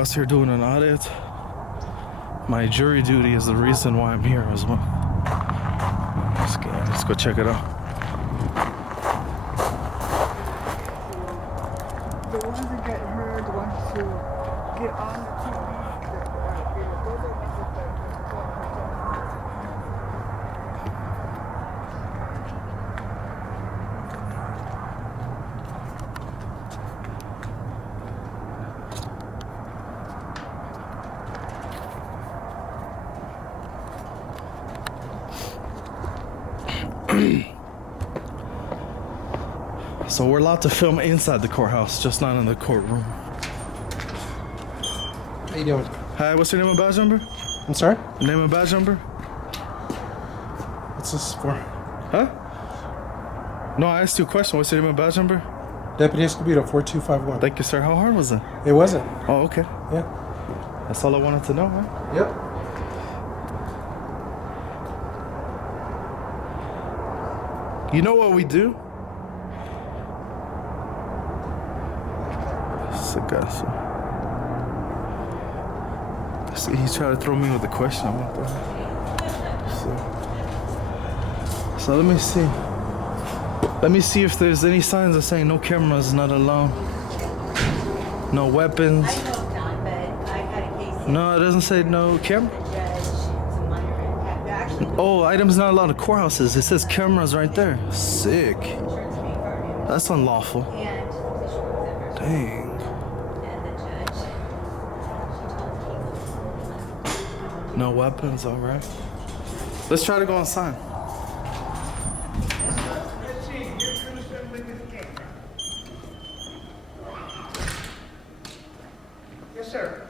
courthouse here doing an audit. My jury duty is the reason why I'm here as well. Let's go check it out. The ones that get heard want to get on the TV. Those are the ones that So we're allowed to film inside the courthouse, just not in the courtroom. How you doing? Hi, what's your name and badge number? I'm sorry? Name and badge number? What's this for? Huh? No, I asked you a question. What's your name and badge number? Deputy Escobedo, 4251. Thank you, sir. How hard was it? It wasn't. Oh, okay. Yeah. That's all I wanted to know, man. Yep. You know what we do? See, he's trying to throw me with a question. I'm not there. So let me see. Let me see if there's any signs of saying no cameras, not allowed. No weapons. I know, John, but I had a case. No, it doesn't say no camera. Oh, items not allowed in courthouses. It says cameras right there. Sick. That's unlawful. Dang. No weapons, all right. Let's try to go inside. let's see, you're gonna spend with the camera. Yes, sir.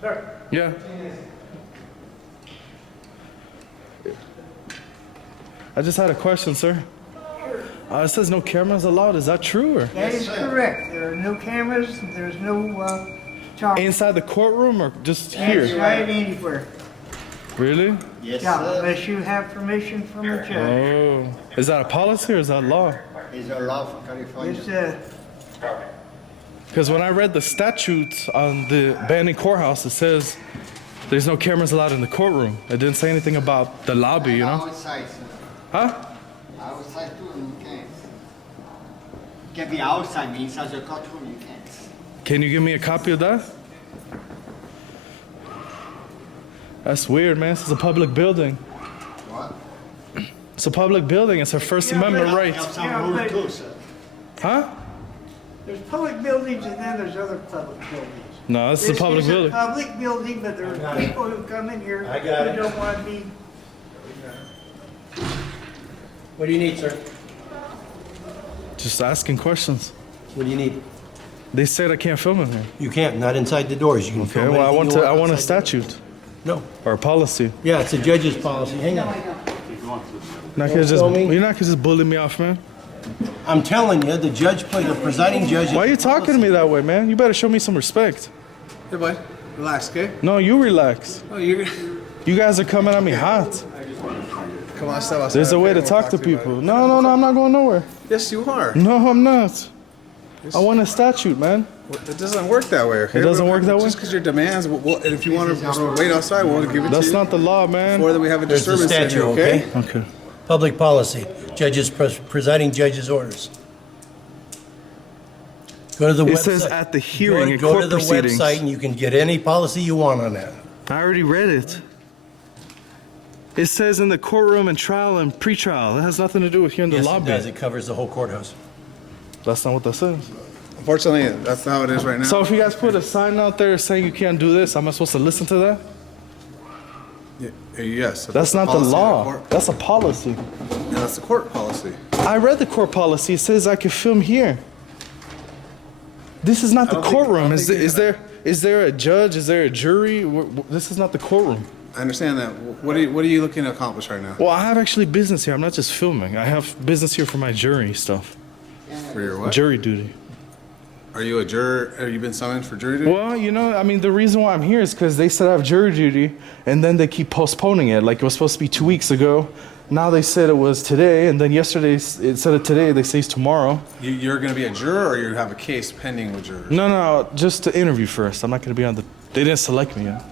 Sir. Yeah. I just had a question, sir. It says no cameras allowed. Is that true? Or? That is correct. There are no cameras, there's no charge. Inside the courtroom or just That's here? right, anywhere. Really? Yes, Yeah, sir. unless you have permission from a judge. Oh. Is that a policy or is that law? It's a law for California. It's Because when I read the statutes on the abandoned courthouse, it says there's no cameras allowed in the courtroom. It didn't say anything about the lobby, you know? Outside, sir. Huh? Outside too, you can't. Can be outside, but inside the courtroom, you can't. Can you give me a copy of that? That's weird, man. This is a public building. What? It's a public building. It's a First Amendment Have right. some Yeah, rule but- too, sir. Huh? There's public buildings and then there's other public buildings. No, this is a public This building. is a public building, but there are people who come in here who don't want to be. What do you need, sir? Just asking questions. What do you need? They said I can't film in here. You can't, not inside the doors. You can Okay, film well, anything you I want a outside the statute doors. No. or a policy. Yeah, it's a judge's policy. Hang on. You're not gonna just bully me off, man. I'm telling you, the judge played the presiding judge. Why are you talking to me that way, man? You better show me some respect. Hey, bud. Relax, okay? No, you relax. Oh, you're You guys are coming at me hot. come on, step outside. There's a way okay? to I talk wanna to you people. about No, I'm not going nowhere. it. Yes, you are. No, I'm not. I want a statute, man. It doesn't work that way, okay? It doesn't work that way? Just because your demands, and if you want to wait outside, we'll give it That's to you. not the law, man. Or that we have a There's the disturbance in here, statute, okay? Okay. Public policy, presiding judge's orders. Go to the website. It says at the hearing in Go court to the proceedings. website and you can get any policy you want on that. I already read it. It says in the courtroom and trial and pretrial. It has nothing to do with here in the Yes, it lobby. does. It covers the whole courthouse. That's not what that says. Unfortunately, that's not how it is right now. So if you guys put a sign out there saying you can't do this, am I supposed to listen to that? Yes. That's not the policy of law. court. That's a policy. Yeah, that's the court policy. I read the court policy. It says I can film here. This is not I the don't think- courtroom. I don't Is think there a judge? Is there a jury? This is not the courtroom. I understand that. What are you looking to accomplish right now? Well, I have actually business here. I'm not just filming. I have business here for my jury stuff. For your what? Jury duty. Are you a juror? Have you been summoned for jury duty? Well, the reason why I'm here is because they said I have jury duty, and then they keep postponing it. Like it was supposed to be 2 weeks ago, Now they said it was today, and then yesterday it said it today. They say it's tomorrow. You're going to be a juror, or you have a case pending with jurors? No, just to interview first. I'm not going to be on the. They didn't select me yet.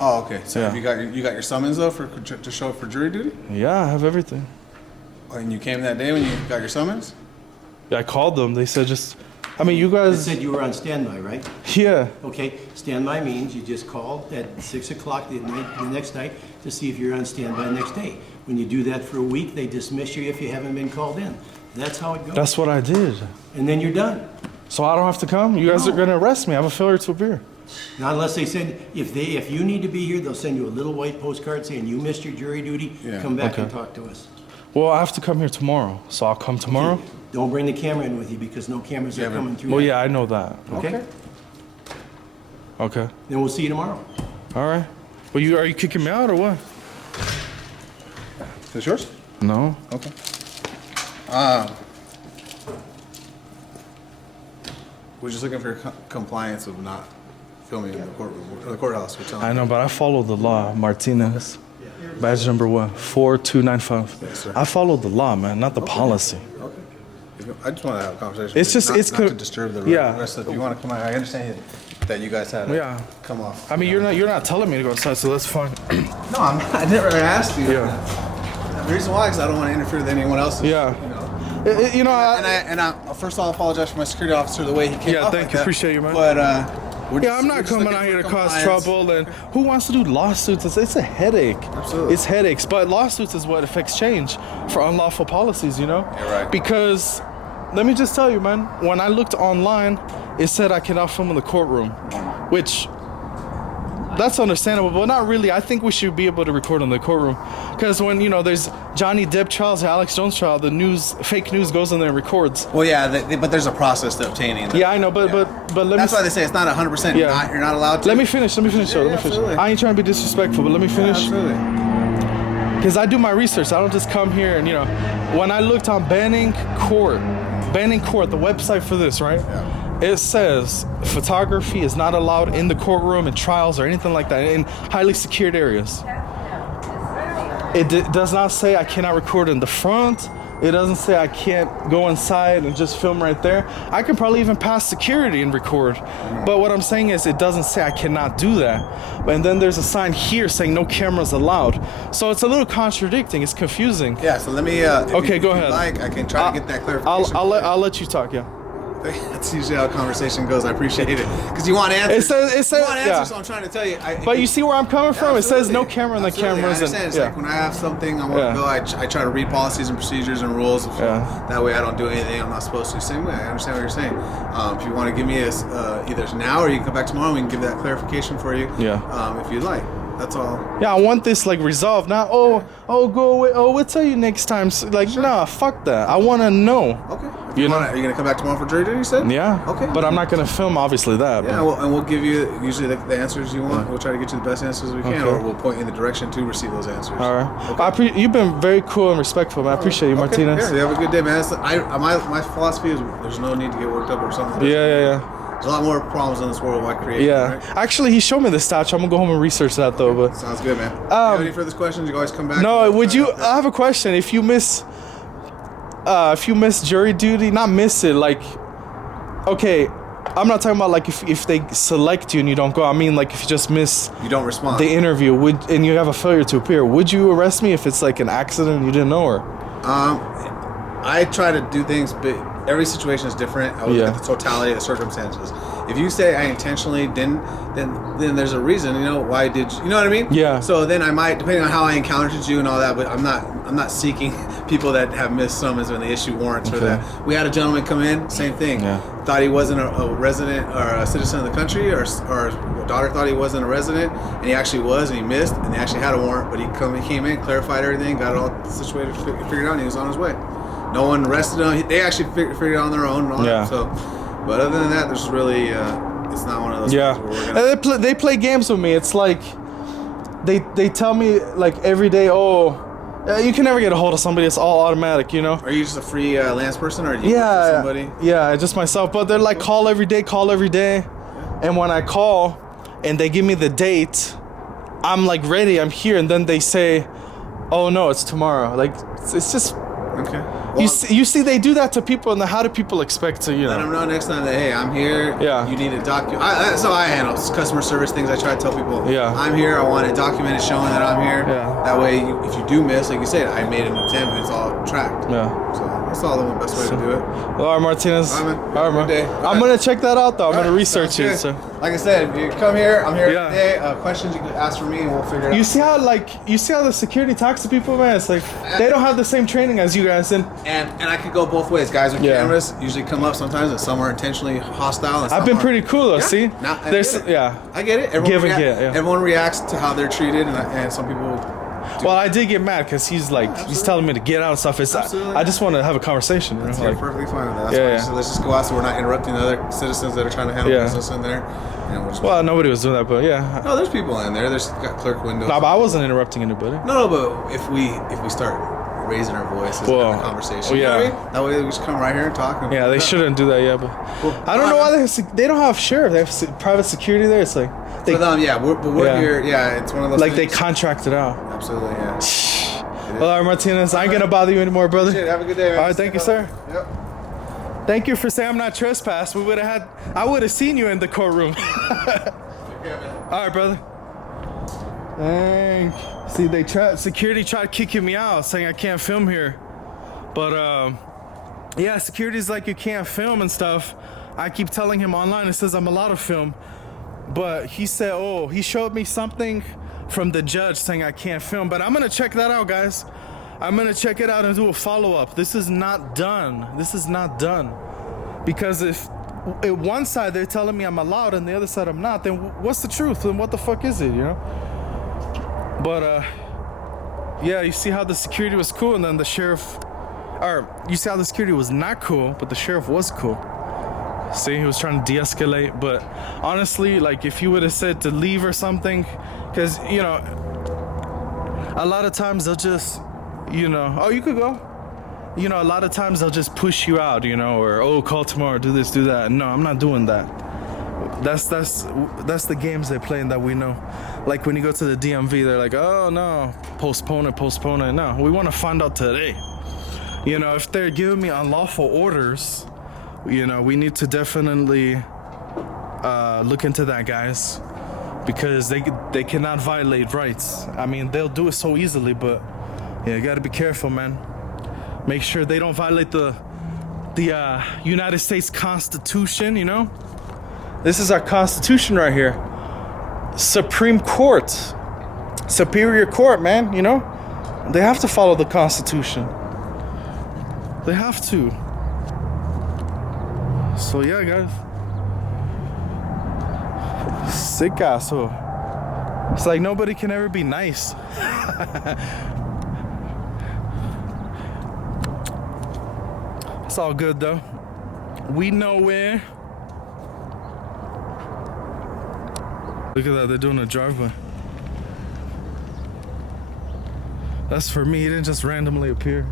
Oh, okay. So Yeah. have you got your summons though to show up for jury duty? Yeah, I have everything. And you came that day when you got your summons? Yeah, I called them. They said just. I mean, you It guys. said you were on standby, right? Yeah. Okay, standby means you just call at 6 o'clock the next night to see if you're on standby the next day. When you do that for a week, they dismiss you if you haven't been called in. That's how it goes. That's what I did. And then you're done. So I don't have to come. You guys are going to arrest me. I have a failure to appear. Not unless they send, if you need to be here, they'll send you a little white postcard saying you missed your jury duty, Yeah. come back Okay. and talk to us. Well, I have to come here tomorrow, so I'll come tomorrow. Don't bring the camera in with you because no cameras are coming through. Well, yeah, I know that. Okay? Okay. Then we'll see you tomorrow. All right. Well, are you kicking me out or what? Is this yours? No. Okay. We're just looking for compliance of not filming in the courtroom, or the courthouse. We're telling I know, but I follow the law. Martinez. Badge number what? 4295. Yes, sir. I follow the law, man, not the policy. Okay. I just want to have a conversation. It's with you, just- not it's to disturb the yeah. rest of. If you want to come out, I understand that you guys had to Yeah. come off. I mean, you're not telling me to go outside, so that's fine. No, I never asked you. Yeah. The reason why is I don't want to interfere with anyone else's. Yeah. You know. You know, I first of all apologize for my security officer the way he came Yeah, off thank like you. that. Appreciate you, man. But we're yeah, I'm not coming out here to cause trouble. And who wants to do lawsuits? It's a headache. Absolutely. It's headaches. But lawsuits is what affects change for unlawful policies, you know? You're right. Because, let me just tell you, man, when I looked online, it said I cannot film in the courtroom, which, that's understandable, but not really. I think we should be able to record in the courtroom. Because when, there's Johnny Depp trials, Alex Jones trial, the fake news goes in there and records. Well, yeah, but there's a process to obtaining that. Yeah, I know, but let me... That's why they say it's not 100%. Yeah. You're not allowed to. Let me finish. Let me finish. absolutely. I ain't trying to be disrespectful, but let me finish. Absolutely. Because I do my research. I don't just come here and, when I looked on Banning Court, the website for this, right? Yeah. It says photography is not allowed in the courtroom, in trials, or anything like that, in highly secured areas. It does not say I cannot record in the front. It doesn't say I can't go inside and just film right there. I can probably even pass security and record. But what I'm saying is it doesn't say I cannot do that. And then there's a sign here saying no cameras allowed. So it's a little contradicting. It's confusing. Yeah, so let me. Okay, go if ahead. you'd like, I can try to get that clarification. I'll let you talk, yeah. That's usually how a conversation goes. I appreciate it. Because you want answers. It says, you want answers, yeah. so I'm trying to tell you. But you see where I'm coming from? It says no Absolutely. camera in the Absolutely. cameras. I understand. It's yeah. like when I have something I want Yeah. to go, I try to read policies and procedures and rules. Yeah. That way I don't do anything I'm not supposed to. Same way. I understand what you're saying. If you want to give me either now or you can come back tomorrow, we can give that clarification for you. Yeah. If you'd like. That's all. Yeah, I want this resolved. Not go away. We'll tell you next time. So, nah, fuck that. I want to know. Okay. If You know? are you gonna come back tomorrow for jury duty? You said. Yeah. Okay. But I'm not gonna film obviously that. Yeah, but- and we'll give you usually the answers you want. We'll try to get you the best answers we can, Okay. or we'll point you in the direction to receive those answers. All right. You've been very cool and respectful, man. I appreciate you, Okay, Martinez. Yeah, you have a good day, man. My philosophy is there's no need to get worked up or something. Yeah. There's a lot more problems in this world. Why create? Yeah. Right? Actually, he showed me the statue. I'm gonna go home and research that though. But Sounds good, man. If you have any further questions, you can always come back. no, would you? I have a question. If you miss jury duty, not miss it. Okay, I'm not talking about if they select you and you don't go. I mean if you just miss You don't respond. the interview, and you have a failure to appear, would you arrest me if it's an accident and you didn't know her? I try to do things, but every situation is different. I would look at the totality of the circumstances. If you say I intentionally didn't, then there's a reason. Why did you? You know what I mean? Yeah. So then I might, depending on how I encountered you and all that, but I'm not seeking people that have missed summons when they issue warrants for that. We had a gentleman come in, same thing. Yeah. Thought he wasn't a resident or a citizen of the country, or daughter thought he wasn't a resident, and he actually was, and he missed, and they actually had a warrant, but he came in, clarified everything, got it all situated, figured out, and he was on his way. No one arrested him. They actually figured it out on their own. And all that. So, but other than that, there's really, it's not one of those things where we're gonna. They play games with me. It's they tell me every day, you can never get a hold of somebody. It's all automatic, Are you just a free lance person, or do you work for somebody? Yeah, just myself. But they're call every day. And when I call and they give me the date, I'm ready, I'm here, and then they say, Oh no, it's tomorrow. Like it's just Okay. you see they do that to people, and how do people expect to Let them know next time that, hey, I'm here. Yeah. You need a that's how I handle customer service things. I try to tell people, Yeah. I'm here. I want it documented, showing that I'm here. Yeah. That way, if you do miss, like you said, I made an attempt, and it's all tracked. Yeah. So that's all the best way to do it. All right, Martinez. All right, man. All right, man. Good day. I'm gonna check that out though. I'm gonna All right, research sounds it. good. So. Like I said, if you come here, I'm here Yeah. today. Questions you can ask for me, and we'll figure it out. You see how the security talks to people, man? It's like they don't have the same training as you guys, and And I could go both ways. Guys with Yeah. cameras usually come up sometimes, and some are intentionally hostile. And some I've been aren't. pretty cool though. Yeah. See, Now, I there's get it. yeah. I get it. Everyone, Give and get, yeah. Everyone reacts to how they're treated, and some people. Well, I did get mad because he's telling me to get out and stuff. It's Absolutely. I just want to have a conversation. You know? You're Like, perfectly fine with that. That's Yeah, why I yeah. said, let's just go out so we're not interrupting the other citizens that are trying to handle Yeah. business in there. And we'll just, well, nobody was doing that, but yeah. no, there's people in there. There's got clerk windows. No, but I wasn't interrupting anybody. No, but if we start raising our voices in Well, the conversation, well, you know what I yeah. mean? That way we just come right here and talk. And Yeah, they shouldn't do that. Yeah, but I don't know why they don't have sheriff. They have private security there. It's like For them, yeah, we're Yeah. here. Yeah, it's one of those. like they things. contracted out. Absolutely, yeah. Well, all right, Martinez, I ain't gonna bother you anymore, brother. Shit, have a good day, man. All right, thank you, sir. Yep. Thank you for saying I'm not trespassed. I would have seen you in the courtroom. All right, brother. Dang. See, security tried kicking me out, saying I can't film here. But yeah, security's like you can't film and stuff. I keep telling him online. It says I'm allowed to film, but he said, oh, he showed me something from the judge saying I can't film. But I'm gonna check that out, guys. I'm gonna check it out and do a follow-up. This is not done. This is not done. Because if at one side they're telling me I'm allowed and the other side I'm not, then what's the truth? Then what the fuck is it, you know? But yeah, you see how the security was cool, and then the sheriff, or you see how the security was not cool, but the sheriff was cool. See, he was trying to de-escalate. But honestly, like if you would have said to leave or something, because you know, a lot of times they'll just, you know, oh, you could go. You know, a lot of times they'll just push you out, you know, or oh, call tomorrow, do this, do that. No, I'm not doing that. That's the games they play and that we know. Like when you go to the DMV, they're like, oh no, postpone it. No, we want to find out today. You know, if they're giving me unlawful orders, you know, we need to definitely look into that, guys, because they cannot violate rights. I mean, they'll do it so easily, but yeah, you got to be careful, man. Make sure they don't violate the United States Constitution, you know? This is our Constitution right here. Supreme Court. Superior Court, man, you know? They have to follow the Constitution. They have to. So yeah, guys. Sick asshole. It's like nobody can ever be nice. It's all good though. We know where. Look at that, they're doing a driveway. That's for me, he didn't just randomly appear.